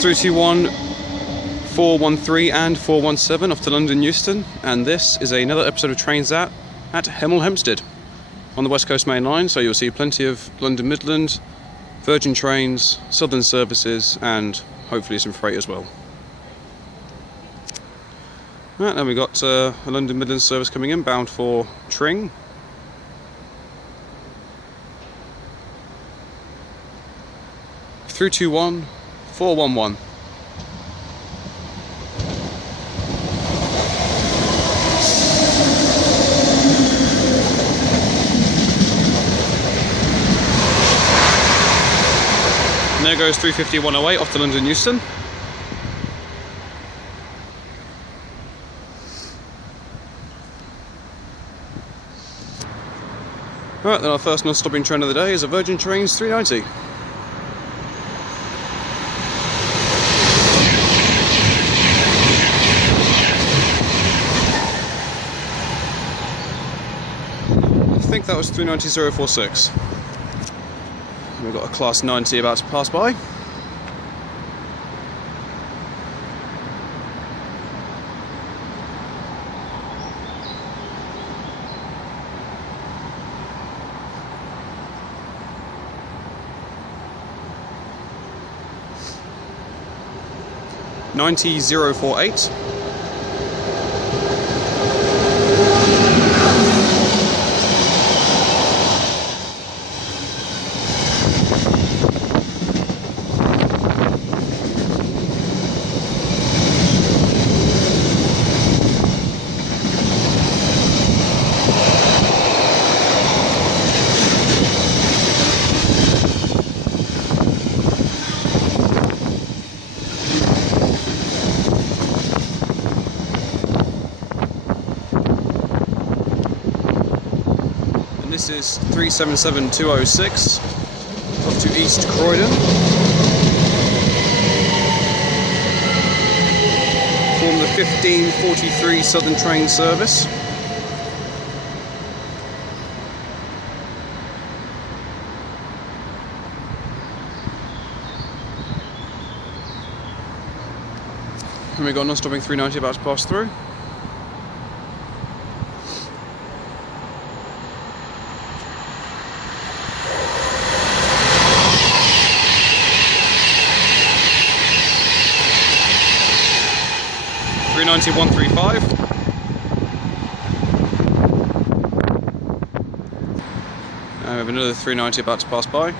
321, 413 and 417 off to London Euston, and this is another episode of Trains at Hemel, Hempstead on the West Coast Main Line. So you'll see plenty of London Midland, Virgin trains, Southern services, and hopefully some freight as well. Right, then we've got a London Midland service coming in, bound for Tring. Through 21, 411. And there goes 350-108 off to London Euston. Right, then our first non-stopping train of the day is a Virgin Trains 390. I think that was 390-046. We've got a Class 90 about to pass by. (90-048). This is 377-206 off to East Croydon. From the 1543 Southern train service. And we've got non-stopping 390 about to pass through. (390-135). Now we have another 390 about to pass by.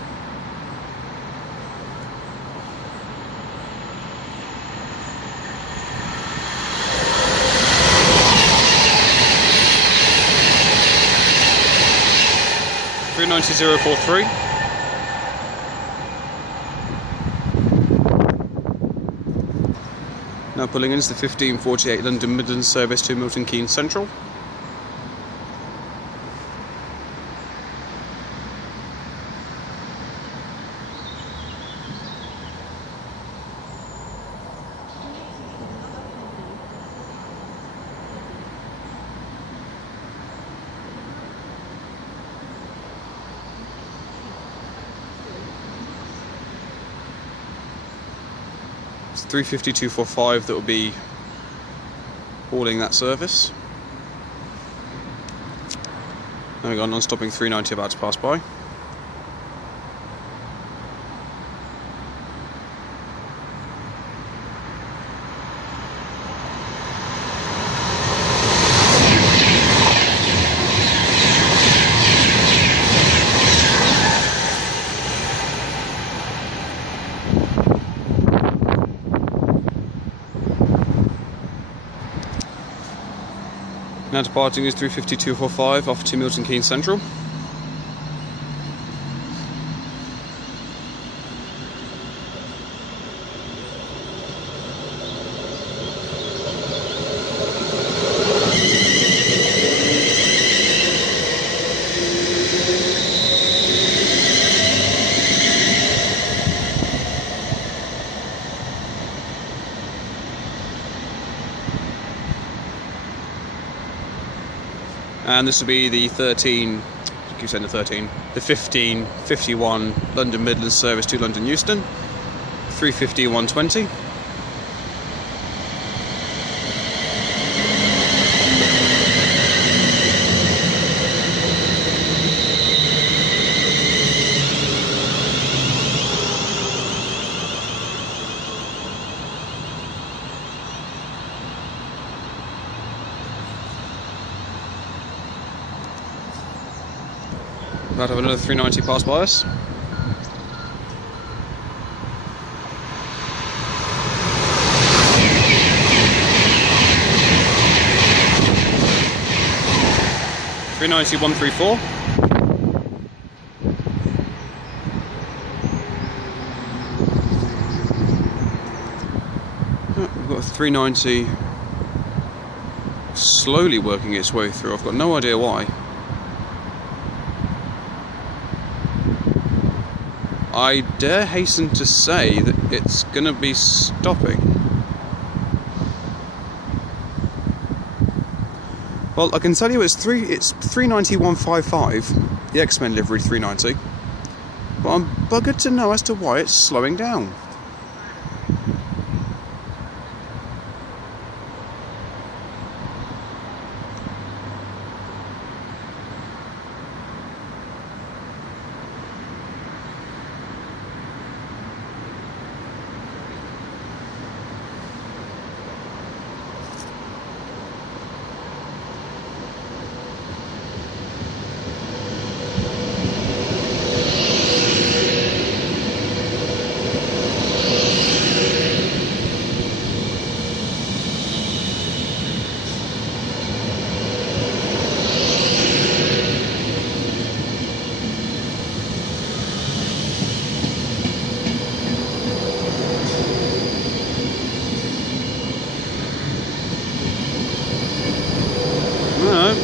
(390-043). Now pulling in is the 1548 London Midland service to Milton Keynes Central. It's 350-245 that will be hauling that service. Now we've got a non-stopping 390 about to pass by. Now departing is 350-245 off to Milton Keynes Central. And this will be the 1551 London Midland service to London Euston. 350, 120. About to have another 390 pass by us. .390, 134. We've got a 390 slowly working its way through. I've got no idea why. I dare hasten to say that it's going to be stopping. Well, I can tell you it's 390 155, the X-Men livery 390, but I'm buggered to know as to why it's slowing down.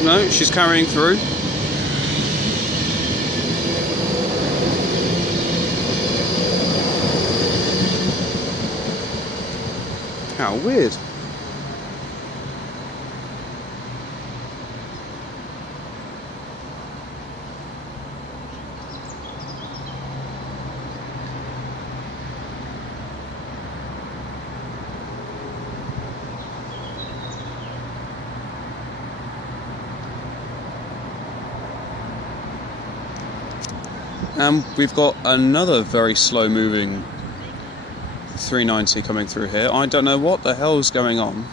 No, she's carrying through. How weird. And we've got another very slow moving 390 coming through here. I don't know what the hell's going on.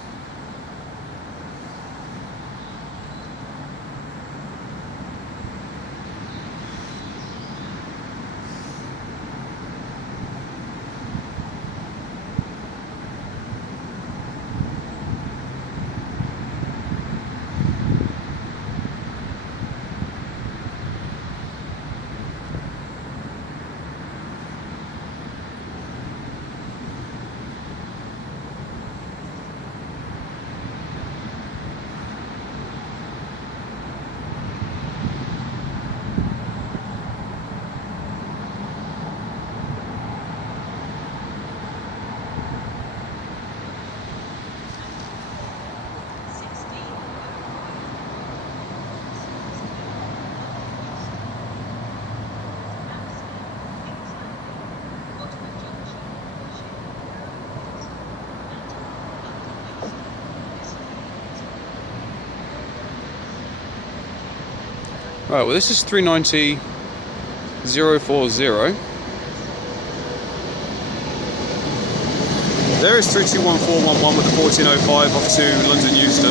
Right, well this is 390 040. There is 321411 with the 1405 off to London Euston.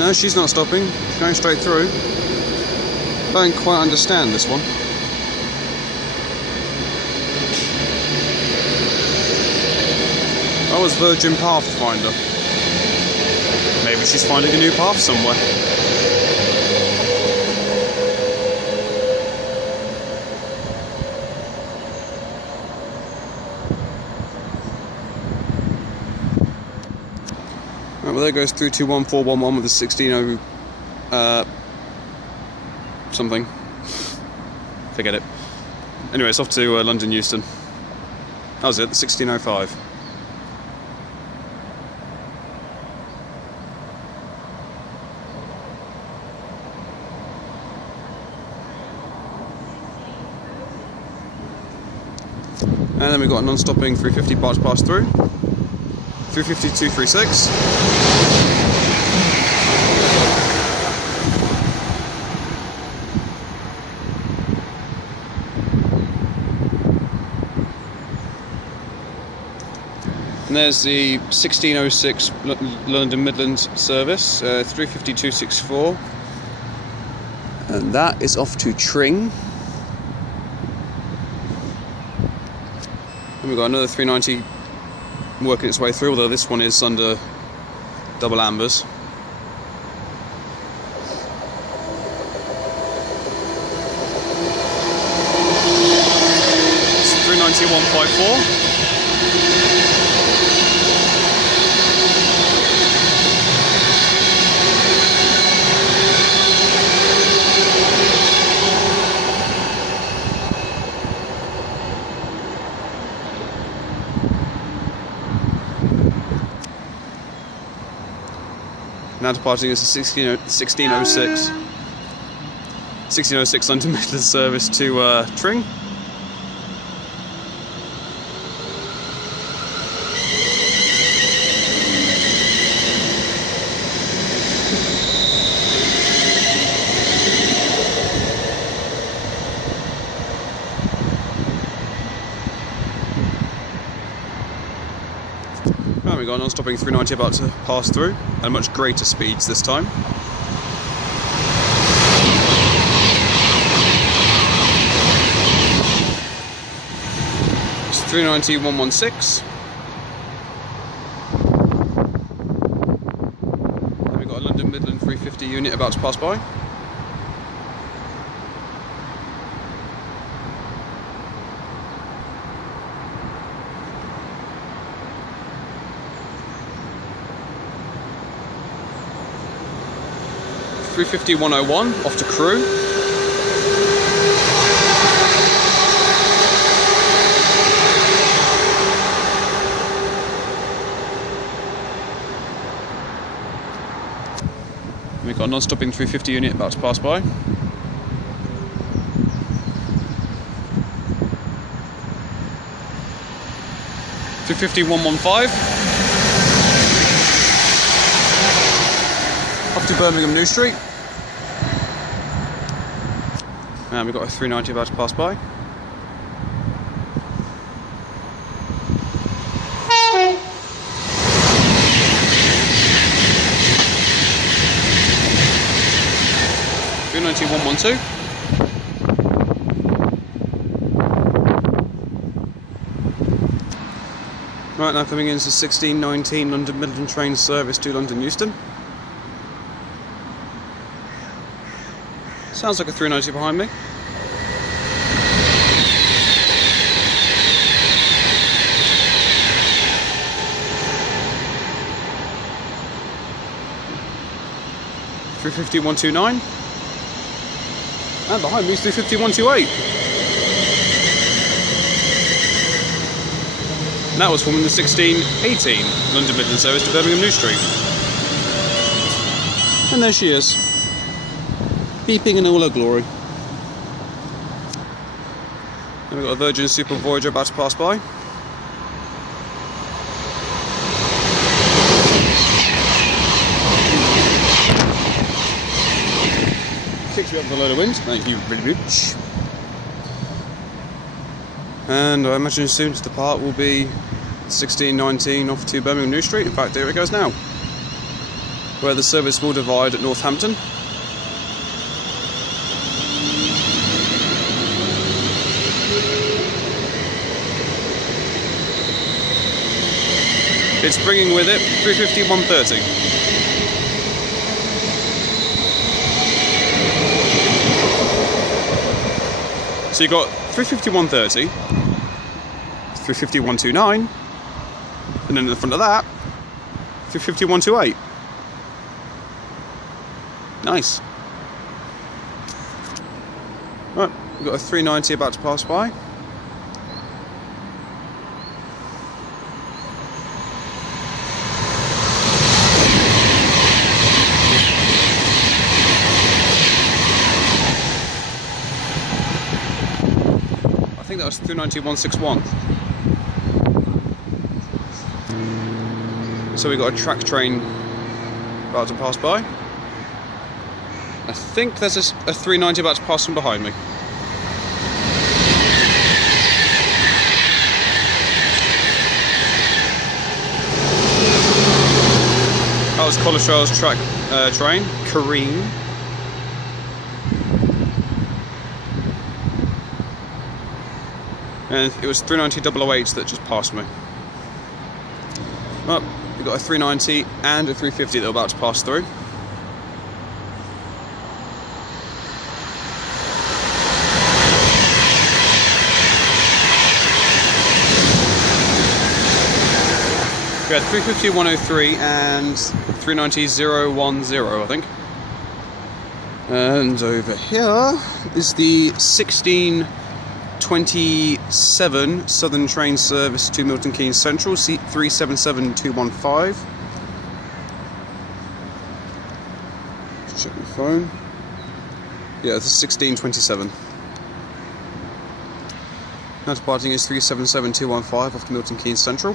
No, she's not stopping. She's going straight through. Don't quite understand this one. That was Virgin Pathfinder. Maybe she's finding a new path somewhere. Right, well there goes 321411 with the 160 something. Forget it. Anyway, it's off to London Euston. That was it, the 1605. And then we've got a non-stopping 350 barge pass through. 350 236. And there's the 1606 London Midlands service, 350 264. And that is off to Tring. And we've got another 390 working its way through, although this one is under double ambers. It's 390 154. Now departing is the 1606 London Midlands service to Tring. Right, we've got a non-stopping 390 about to pass through, and much greater speeds this time. It's 390 116. And we've got a London Midland 350 unit about to pass by. .350 101 off to Crewe. We've got a non-stopping 350 unit about to pass by. .350 115 off to Birmingham New Street. And we've got a 390 about to pass by. .390 112. Right, now coming in is the 1619 London Midland train service to London Euston. Sounds like a 390 behind me. .350 129. And behind me is .350 128. And that was from the 1618 London Midland service to Birmingham New Street. And there she is, beeping in all her glory. And we've got a Virgin Super Voyager about to pass by. Kicks me up with a load of wind, thank you very much. And I imagine soon to depart will be 1619 off to Birmingham New Street. In fact, here it goes now, where the service will divide at Northampton. It's bringing with it 350 130. So you've got 350 130, 350 129, and then in the front of that, 350 128. Nice. Right, we've got a 390 about to pass by. think that was 390-161. So we got a track train about to pass by. I think there's a 390 about to pass from behind me. That was Colletrail's track train, Kareem. And it was 390-008 that just passed me. Well, we've got a 390 and a 350 that are about to pass through. We had 350-103 and 390-010, I think. And over here is the 1627 Southern Train Service to Milton Keynes Central, seat 377-215. Just check my phone. Yeah, it's 1627. Now departing is 377-215 off to Milton Keynes Central.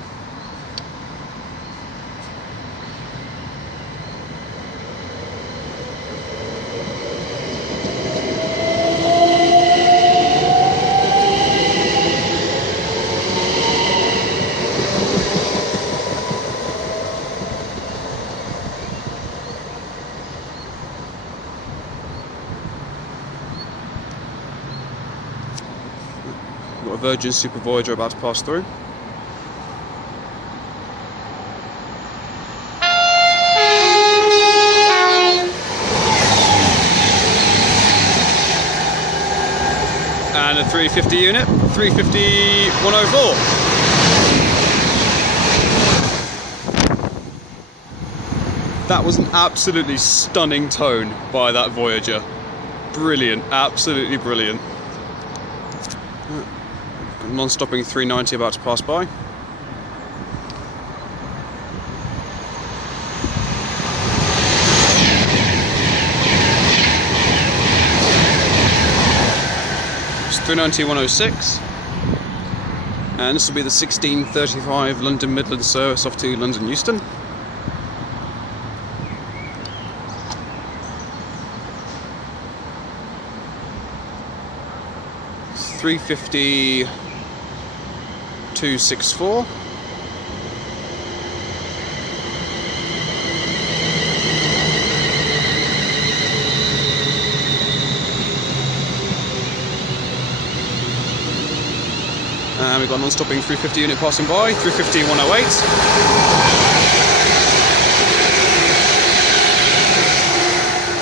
We've got a Virgin Super Voyager about to pass through. And a 350 unit, 350-104. That was an absolutely stunning tone by that Voyager. Brilliant, absolutely brilliant. Non-stopping 390 about to pass by. It's 390-106. And this will be the 1635 London Midland service off to London Euston. It's 350-264. And we've got non-stopping 350 unit passing by, 350-108.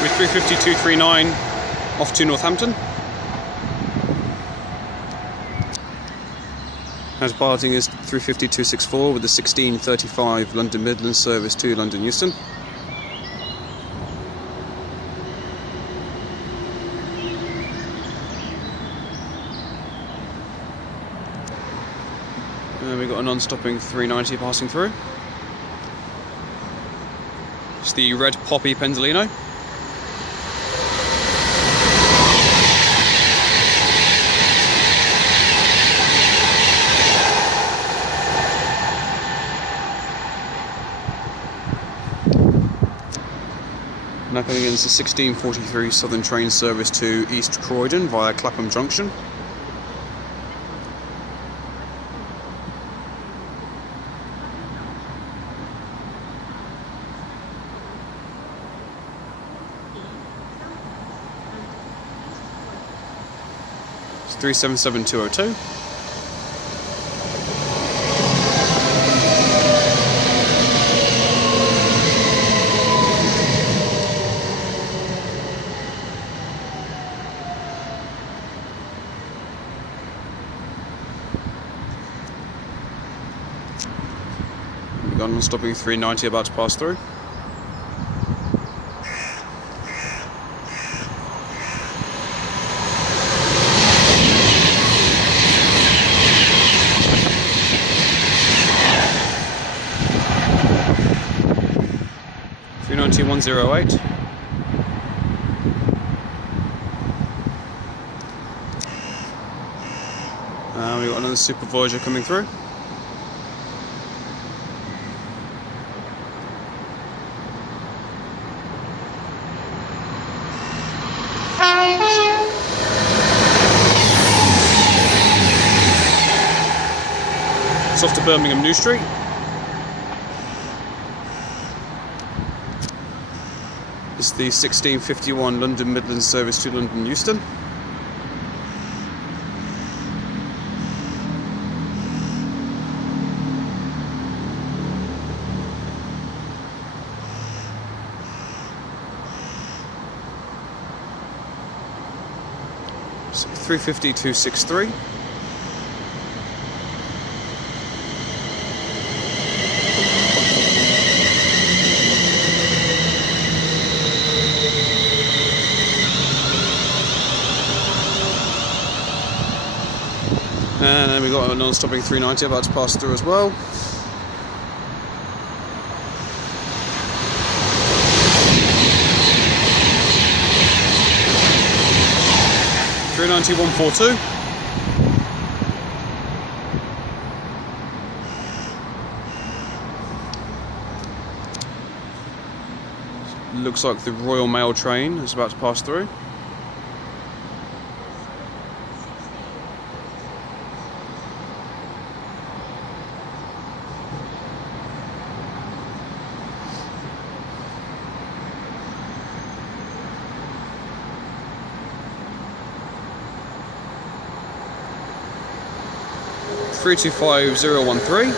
With 350-239 off to Northampton. As departing is 350-264 with the 1635 London Midland service to London Euston. And we've got a non-stopping 390 passing through. It's the red Poppy Pendolino. Now coming in is the 1643 Southern Train service to East Croydon via Clapham Junction. It's 377-202. Non-stopping 390 about to pass through. (390-108). We've got another supervisor coming through. It's off to Birmingham New Street. It's the 1651 London Midland service to London Euston. So 350-263. And then we've got a non-stopping 390 about to pass through as well. (390-142). Looks like the Royal Mail train is about to pass through. (325-013).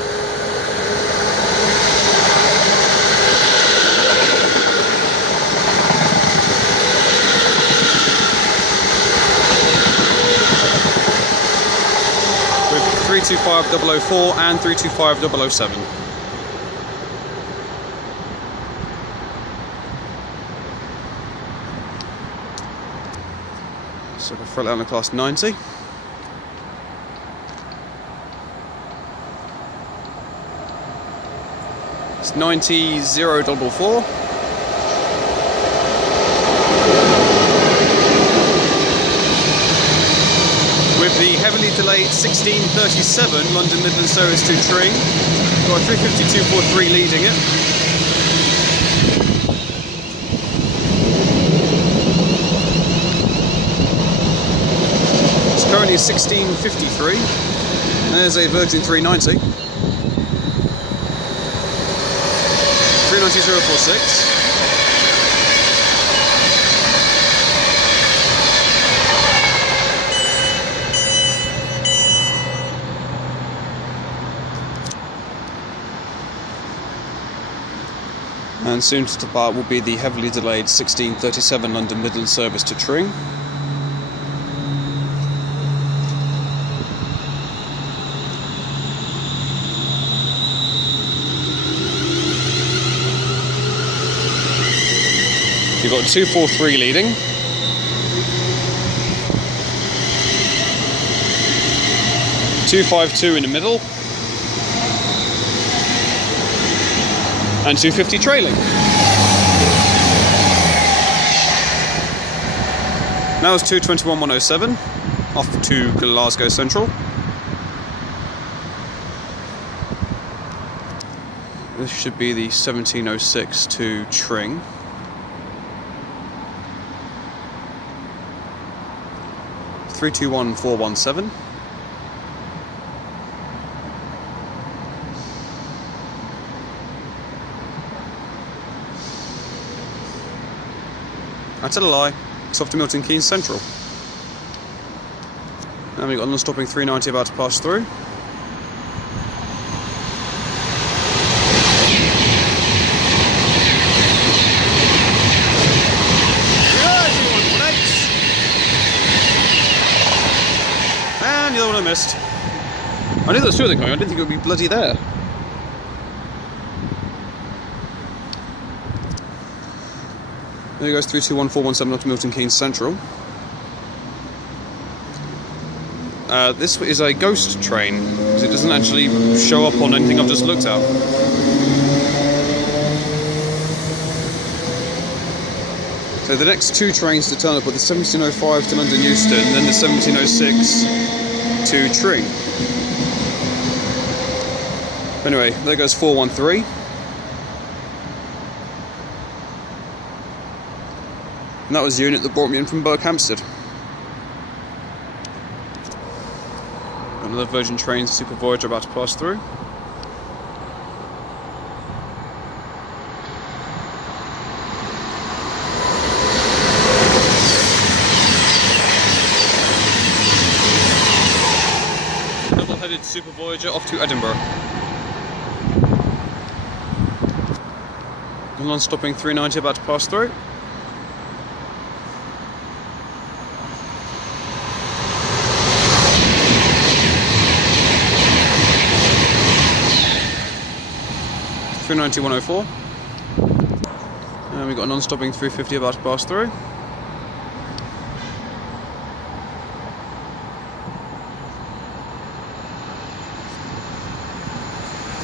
With 325-004 and 325-007. So we'll throw it on the class 90. It's 90-044. With the heavily delayed 1637 London Midland service to Tring, got 352.43 leading it. It's currently 1653. There's a Virgin 390. 390-046. And soon to depart will be the heavily delayed 1637 London Midland service to Tring. You've got 243 leading. (252) in the middle. And 250 trailing. Now it's 221-107 off to Glasgow Central. This should be the 1706 to Tring. (321-417). I tell a lie, it's off to Milton Keynes Central. And we've got a non-stopping 390 about to pass through. And the other one I missed. I knew there was two of them coming, I didn't think it would be bloody there. There goes 321-417 up to Milton Keynes Central. This is a ghost train, because it doesn't actually show up on anything I've just looked at. So the next two trains to turn up are the 1705 to London Euston, and then the 1706 to Tring. Anyway, there goes 413. And that was the unit that brought me in from Hempstead. Another Virgin Trains Super Voyager about to pass through. Double-headed Super Voyager off to Edinburgh. A non-stopping 390 about to pass through. (390-104). And we've got a non-stopping 350 about to pass through.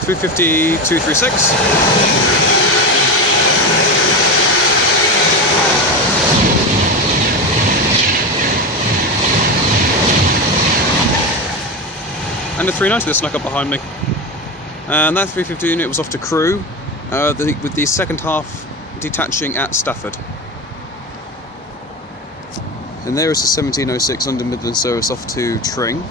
(350-236). And the 390 that snuck up behind me. And that 350 unit was off to Crewe, with the second half detaching at Stafford. And there is the 1706 London Midland service off to Tring.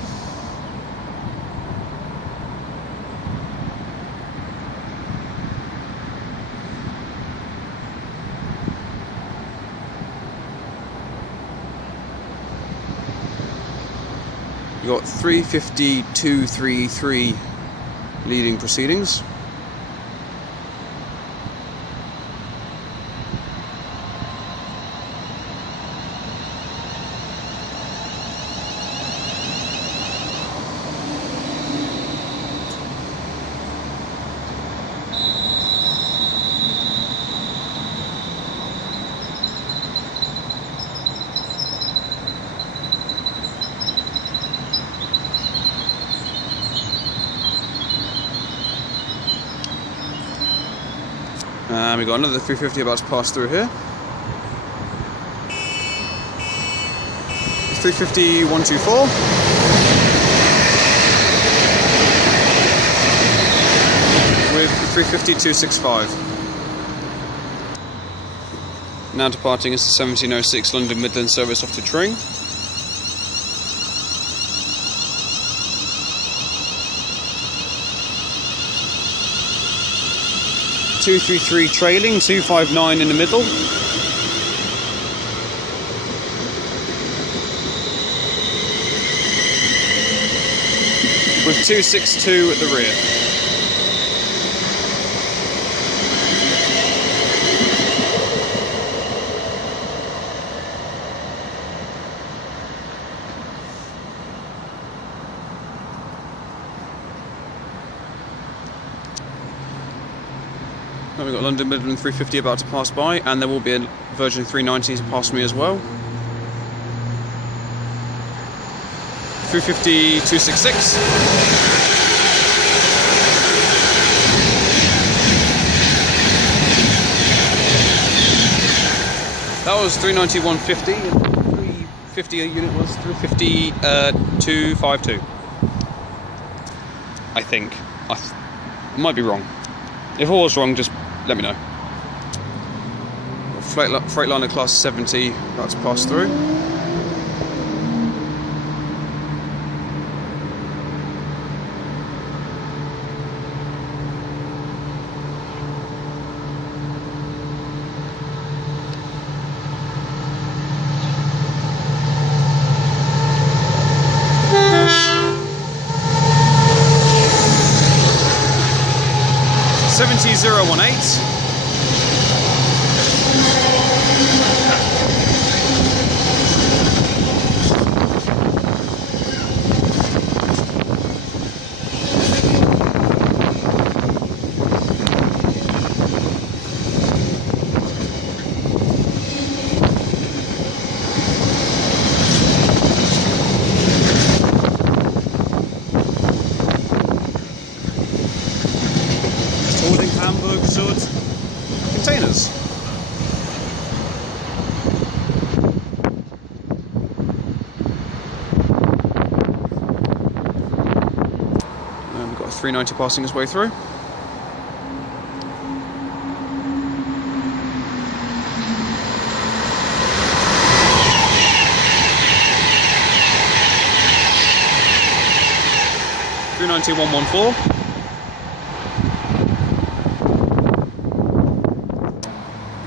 You've got 350-233 leading proceedings. And we've got another 350 about to pass through here. 350-124. With 350-265. Now departing is the 1706 London Midland service off to Tring. (233) trailing, 259 in the middle. With 262 at the rear. Now we've got London Midland 350 about to pass by, and there will be a Virgin 390 to pass me as well. 350-266. That was 390-150, and 350 unit was 350-252. I think. I might be wrong. If I was wrong, just let me know. Freightliner class 70 about to pass through. (70-018). Hamburg Sud. got 390 passing his way through. .390 114.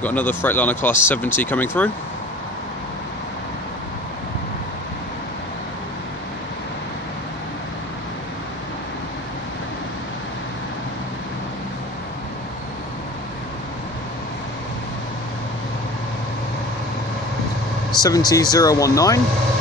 Got another Freightliner class 70 coming through. .70019.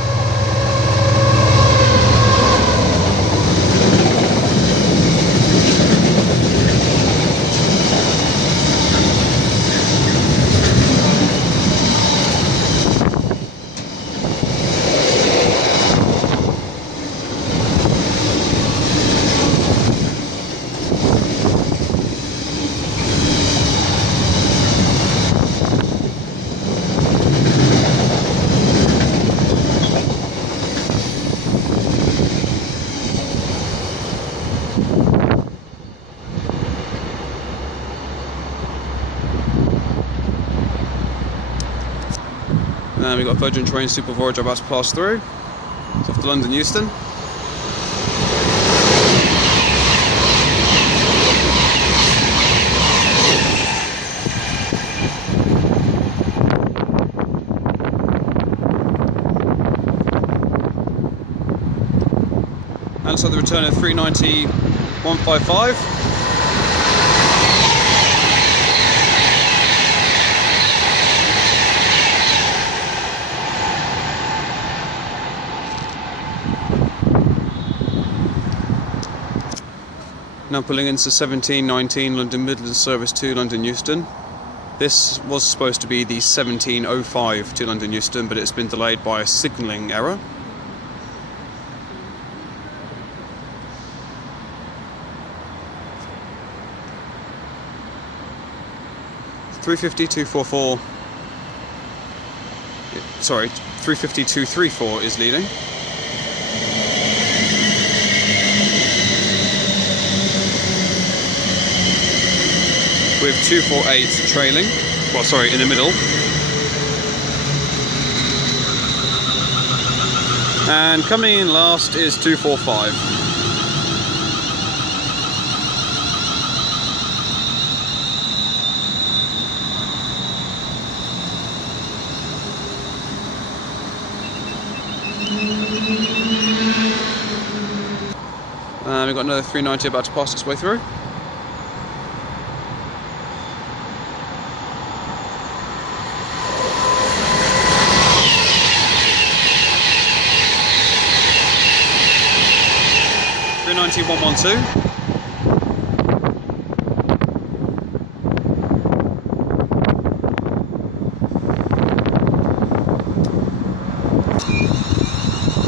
And we've got Virgin Train Super Voyager about to pass through. It's off to London Euston. And so the return of 390 155. Now pulling into 1719 London Midland service to London Euston. This was supposed to be the 1705 to London Euston, but it's been delayed by a signalling error. .350 234 is leading. With 248 trailing, well sorry, in the middle. And coming in last is 245. And we've got another 390 about to pass its way through. .390 112.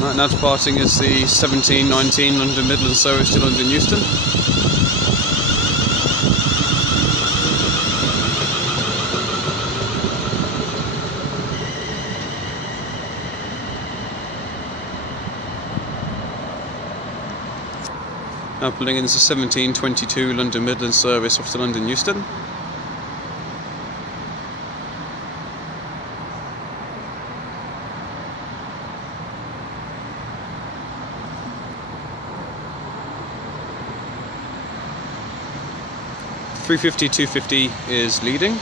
Right, now departing is the 1719 London Midland service to London Euston. Now pulling in the 1722 London Midland service off to London Euston. .350 250 is leading.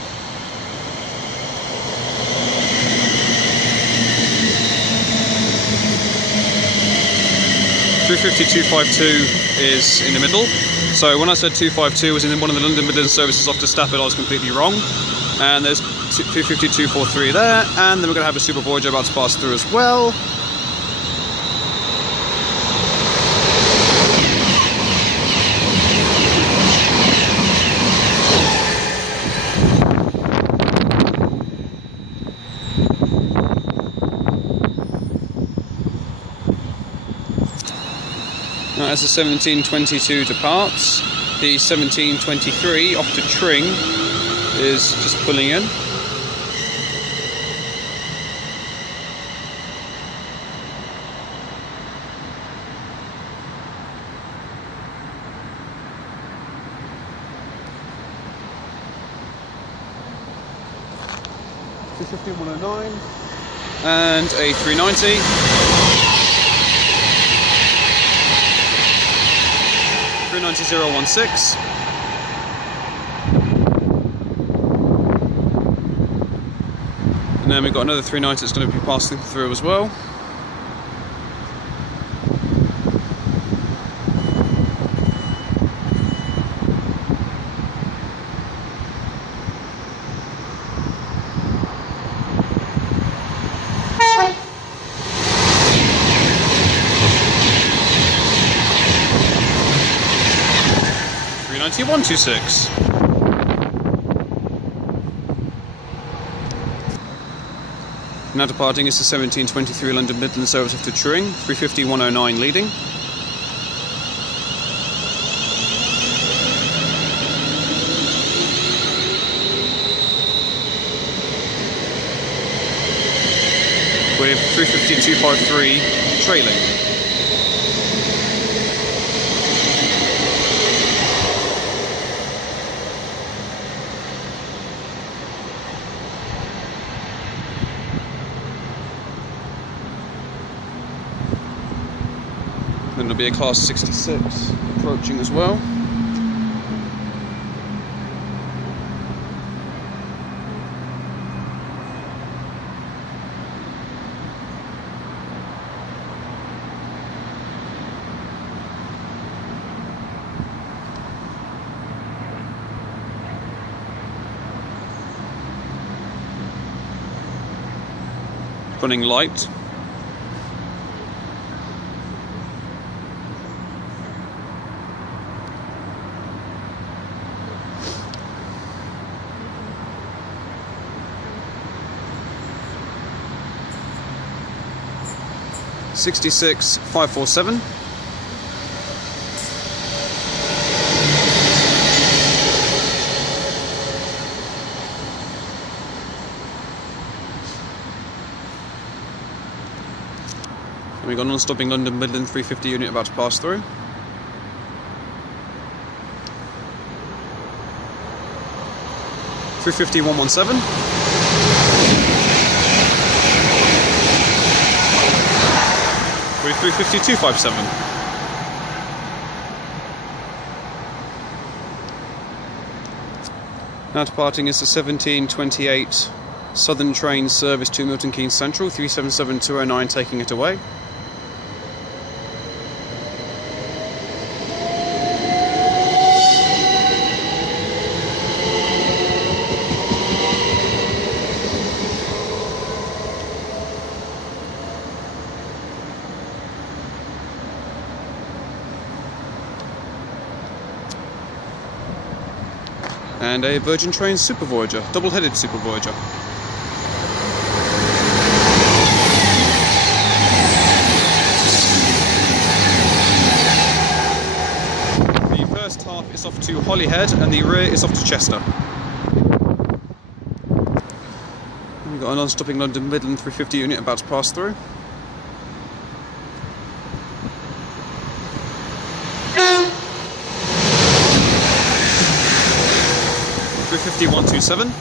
.350 252 is in the middle. So when I said 252 was in one of the London Midland services off to Stafford, I was completely wrong. And there's 250 243 there, and then we're going to have a Super Voyager about to pass through as well. As the 1722 departs, the 1723 off to Tring is just pulling in. 315-109 and a 390. 390-016. And then we've got another 390 that's going to be passing through as well. .126. Now departing is the 1723 London Midland service to Tring, 350-109 leading. With 350-253 trailing. Then there'll be a class 66 approaching as well. Running light. .66 547. And we've got non-stopping London Midland 350 unit about to pass through. .350-117. With 350-257. Now departing is the 1728 Southern Train service to Milton Keynes Central, 377-209 taking it away. And a Virgin Train Super Voyager, double-headed Super Voyager. The first half is off to Holyhead and the rear is off to Chester. We've got a non-stopping London Midland 350 unit about to pass through. .127.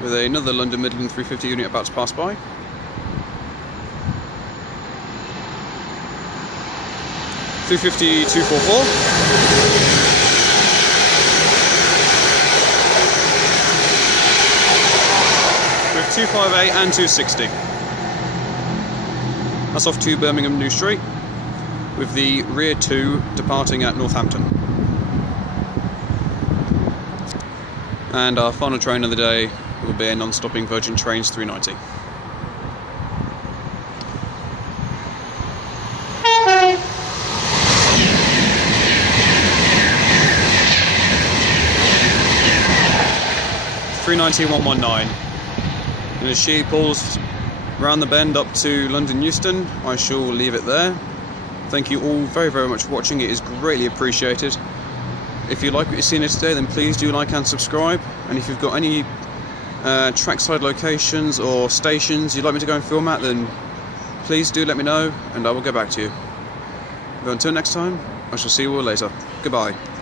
With another London Midland 350 unit about to pass by. .350-244. With 258 and 260. That's off to Birmingham New Street, with the rear 2 departing at Northampton. And our final train of the day will be a non-stopping Virgin Trains 390. .390-119. And as she pulls round the bend up to London Euston, I shall leave it there. Thank you all very, very much for watching. It is greatly appreciated. If you like what you've seen here today, then please do like and subscribe. And if you've got any trackside locations or stations you'd like me to go and film at, then please do let me know and I will get back to you. But until next time, I shall see you all later. Goodbye.